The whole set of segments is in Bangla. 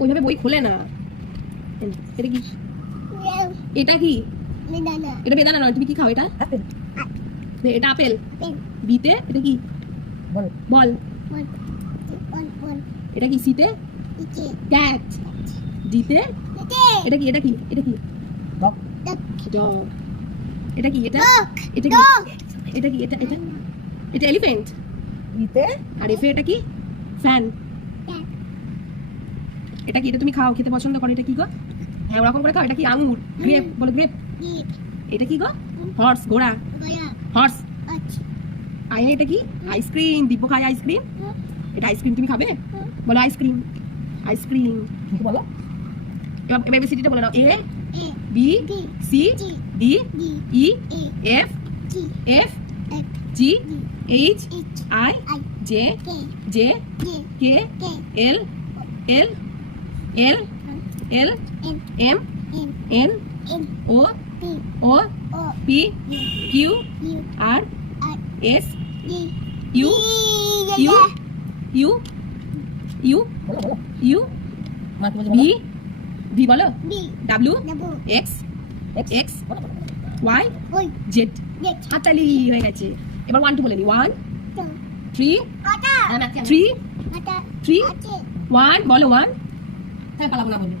ওইভাবে বই খোলে না। এটা কি? এটা কি? এটা বেদানা নয়। তুমি কি খাও? এটা এটা আপেল। বিতে এটা কি? বল। এটা কি? সিতে ক্যাট। ডিতে এটা কি? এটা কি? এটা কি? ডগ। এটা কি? এটা এটা কি? এটা কি? এটা এটা এটা এলিফ্যান্ট। ইতে আর এফে এটা কি? ফ্যান। এটা কি? এটা তুমি খাও, খেতে পছন্দ করো। এটা কি গো? হ্যাঁ ওরকম করে খাও। এটা কি? আঙুর। গ্রেপ। বলো গ্রেপ। এটা কি গো? হর্স। ঘোড়া। হর্স। আয় এটা কি? আইসক্রিম। দিব্য খায় আইসক্রিম। এটা আইসক্রিম। তুমি খাবে? বলো আইসক্রিম। আইসক্রিম বলো। এবার এবিসিডিটা বলে নাও। A B C D E F F G H I J J K L L L L M N O O P Q R S U U U U U মা কি বলছে? ভি ভি বলো। W X X Y Z. হাততালি হয়ে গেছে। এবার 1 2 বলে নি। 1 3 3 3 1 বলো। 1 হ্যাঁ পালাবো না বলে।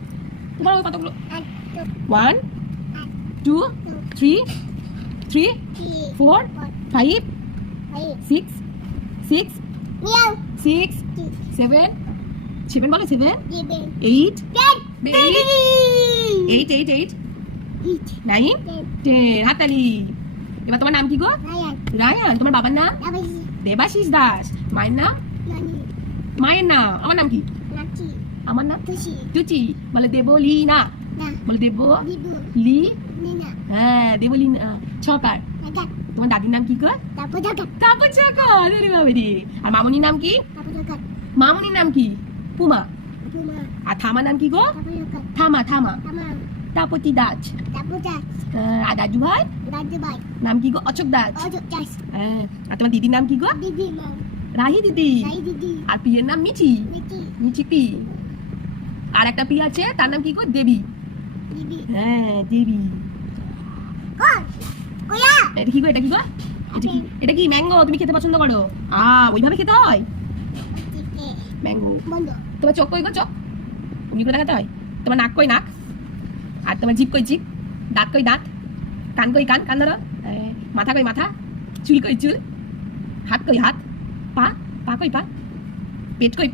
তোমার ওই কতগুলো? 1 2 3 3 4 5 6 6 6 7 7 বলো। 7 8 8 8 8 9 10। হাততালি। এবার তোমার নাম কি গো? রায়ান। তোমার বাবার নাম? দেবাশিস দাস। মায়ের নাম? মায়ের নাম। আমার নাম কি? আমার নাম টুচি। বলে দেবলীনা। বলে দেব লি। হ্যাঁ দেবলীনা। ছকার। তোমার দাদির নাম কি গো? তাপর ছকার। আরে বাবা রে। আর মামুনির নাম কি? মামুনির নাম কি? পুমা। আর থামার নাম কি গো? থামা থামা। তাপতি দাস। আর দাদু ভাই নাম কি গো? অচক দাস। হ্যাঁ। আর তোমার দিদির নাম কি গো? রাহি দিদি। আর পিয়ের নাম মিঠি। মিঠি পি। আর একটা পি আছে, তার নাম কি গো? দেবী। হ্যাঁ দেবী। এটা কি গো? এটা কি গো? এটা কি? ম্যাঙ্গো। তুমি খেতে পছন্দ করো? ওইভাবে খেতে হয় ম্যাঙ্গো। তোমার চোখ কই গো? চোখ তুমি করে দেখাতে হয়। তোমার নাক কই? নাক। আর তোমার জিভ কই? জিভ। দাঁত কই? দাঁত। কান কই? কান। কান ধরো। মাথা কই? মাথা। চুল কই? চুল। হাত কই? হাত। পা। পা কই? পা। পেট কই?